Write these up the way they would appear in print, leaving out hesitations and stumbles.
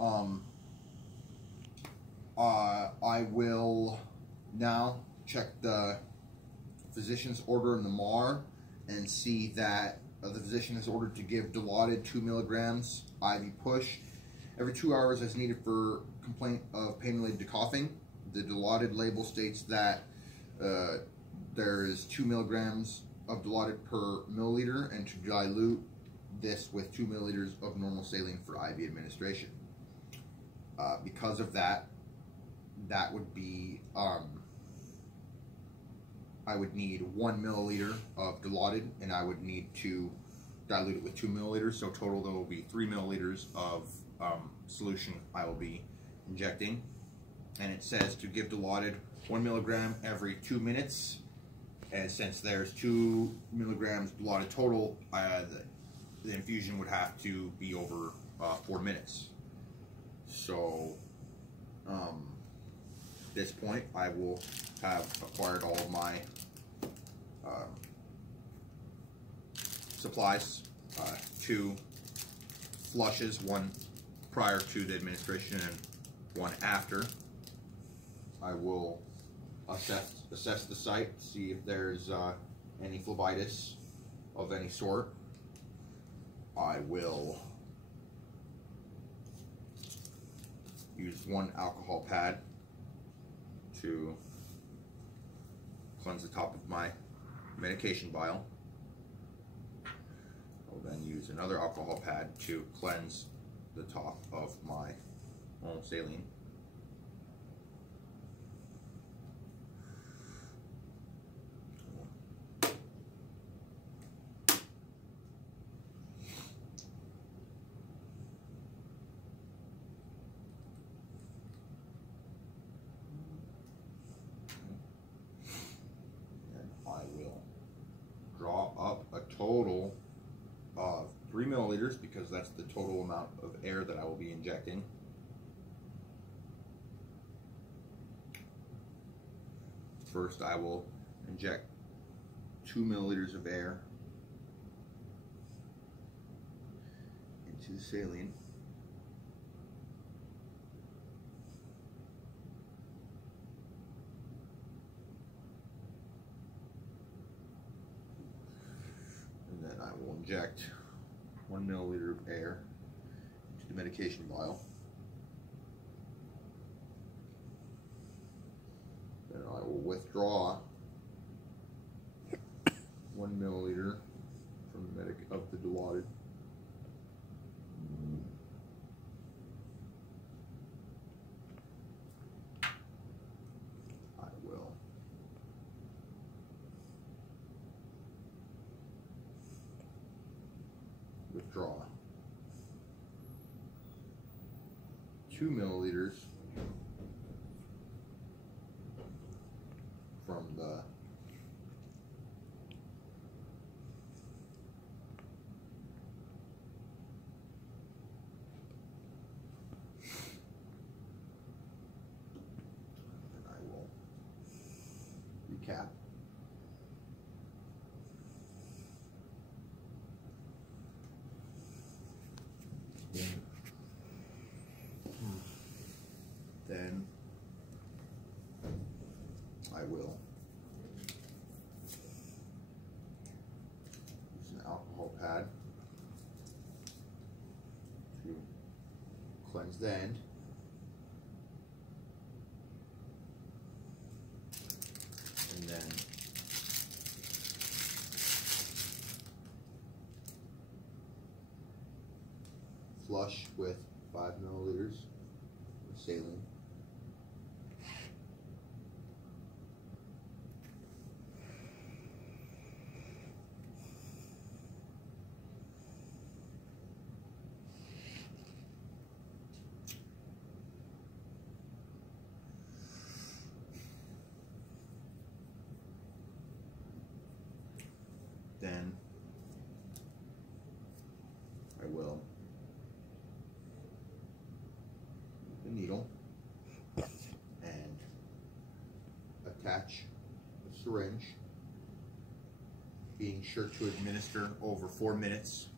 I will now check the physician's order in the MAR and see that the physician has ordered to give Dilaudid 2 milligrams IV push every 2 hours as needed for complaint of pain related to coughing. The Dilaudid label states that there is 2 milligrams of Dilaudid per milliliter, and to dilute this with 2 milliliters of normal saline for IV administration. Because of that, that would be, I would need 1 milliliter of Dilaudid, and I would need to dilute it with 2 milliliters. So total there will be 3 milliliters of solution I will be injecting. And it says to give Dilaudid 1 milligram every 2 minutes. And since there's 2 milligrams Dilaudid total, the infusion would have to be over 4 minutes. So, at this point, I will have acquired all of my supplies, 2 flushes, 1 prior to the administration and 1 after. I will assess the site, see if there's any phlebitis of any sort. I will use 1 alcohol pad to cleanse the top of my medication vial. I'll then use another alcohol pad to cleanse the top of my normal saline. I will draw up a total of 3 milliliters because that's the total amount of air that I will be injecting. First, I will inject 2 milliliters of air into the saline. And then I will inject 1 milliliter of air into the medication vial. Then I will withdraw 1 milliliter from the Dilaudid. I will withdraw 2 milliliters from the and I will recap. Then I will use an alcohol pad to cleanse the end. And then flush with 5 milliliters of saline. Then I will the needle and attach the syringe, being sure to administer over 4 minutes.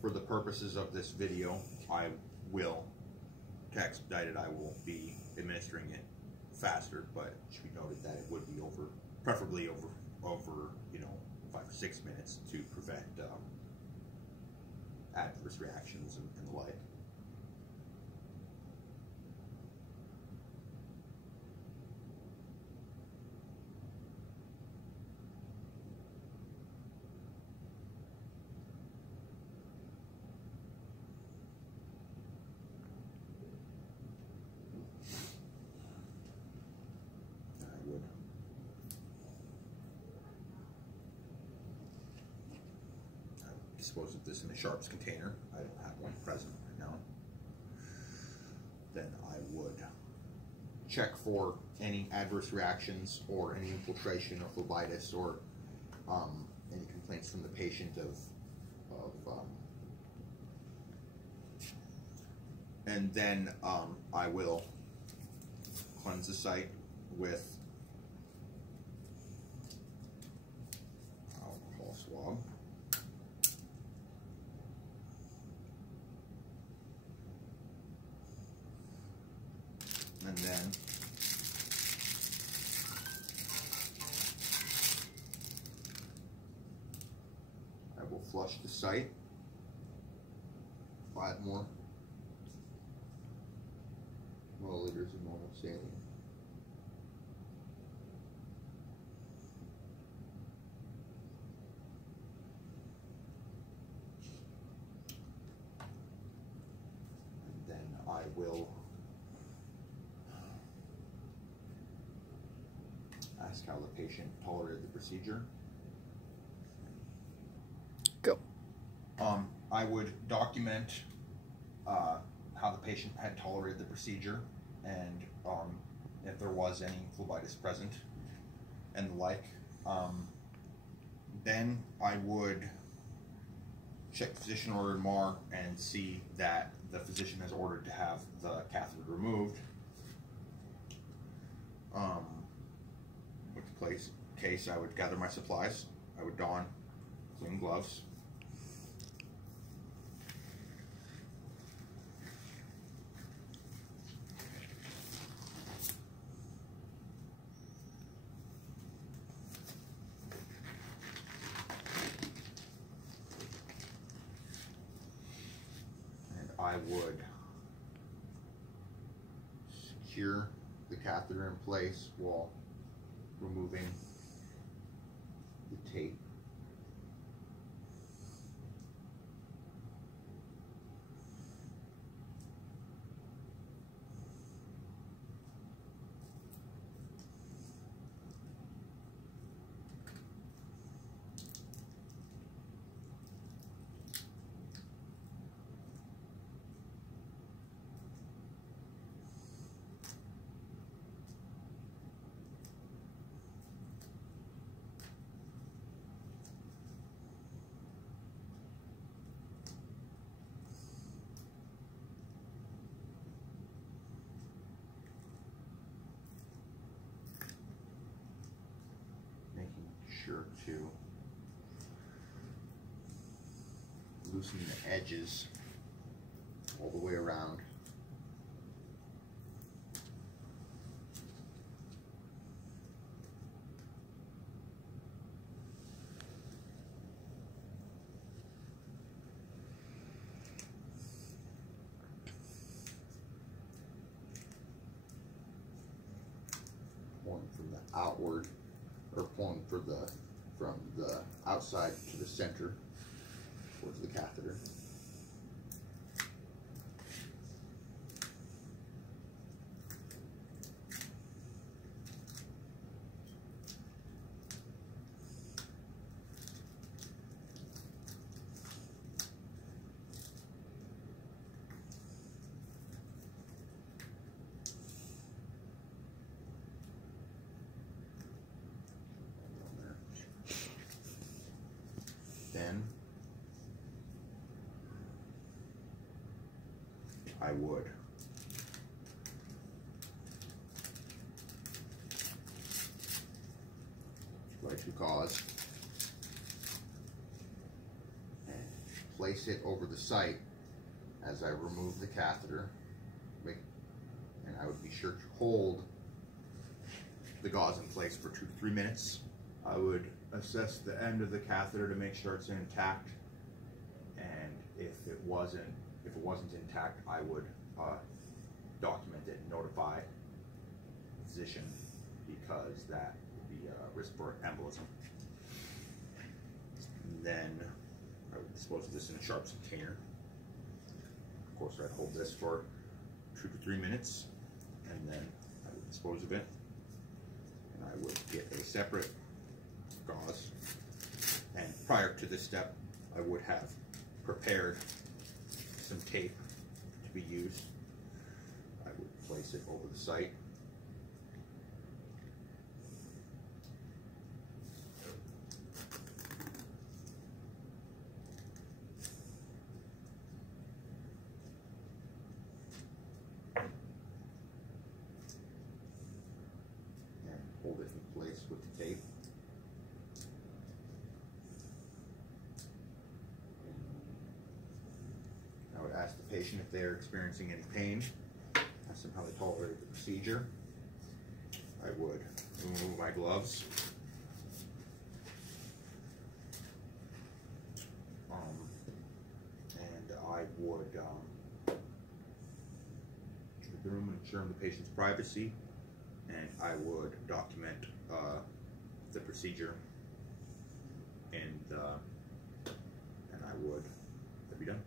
For the purposes of this video, I will to expedite it, I will be administering it faster, but it should be noted that it would be preferably over 5 or 6 minutes to prevent adverse reactions and the like. Dispose of this in a sharps container. I don't have one present right now. Then I would check for any adverse reactions or any infiltration or phlebitis or any complaints from the patient and then I will cleanse the site with alcohol swab. And then I will flush the site 5 more milliliters of normal saline. And then I will ask how the patient tolerated the procedure. Go. I would document how the patient had tolerated the procedure and if there was any phlebitis present and the like. Then I would check physician ordered MAR and see that the physician has ordered to have the catheter removed. With the case, I would gather my supplies. I would don clean gloves. And I would secure the catheter in place while removing the tape. Sure to loosen the edges all the way around. Pulling from the outward, or pulling from the outside to the center towards the catheter. Then I would try to cause and place it over the site as I remove the catheter. Make sure to hold the gauze in place for 2 to 3 minutes. I would assess the end of the catheter to make sure it's intact, and if it wasn't intact, I would document it and notify the physician, because that would be a risk for embolism. And then I would dispose of this in a Sharps container. Of course, I'd hold this for 2 to 3 minutes, and then I would dispose of it. And I would get a separate gauze. And prior to this step, I would have prepared some tape to be used. I would place it over the site. And hold it in place with the tape. I would ask the patient if they're experiencing any pain, ask them how they tolerate the procedure. I would remove my gloves. And I would enter the room and ensure the patient's privacy, and I would document the procedure, and I would be done.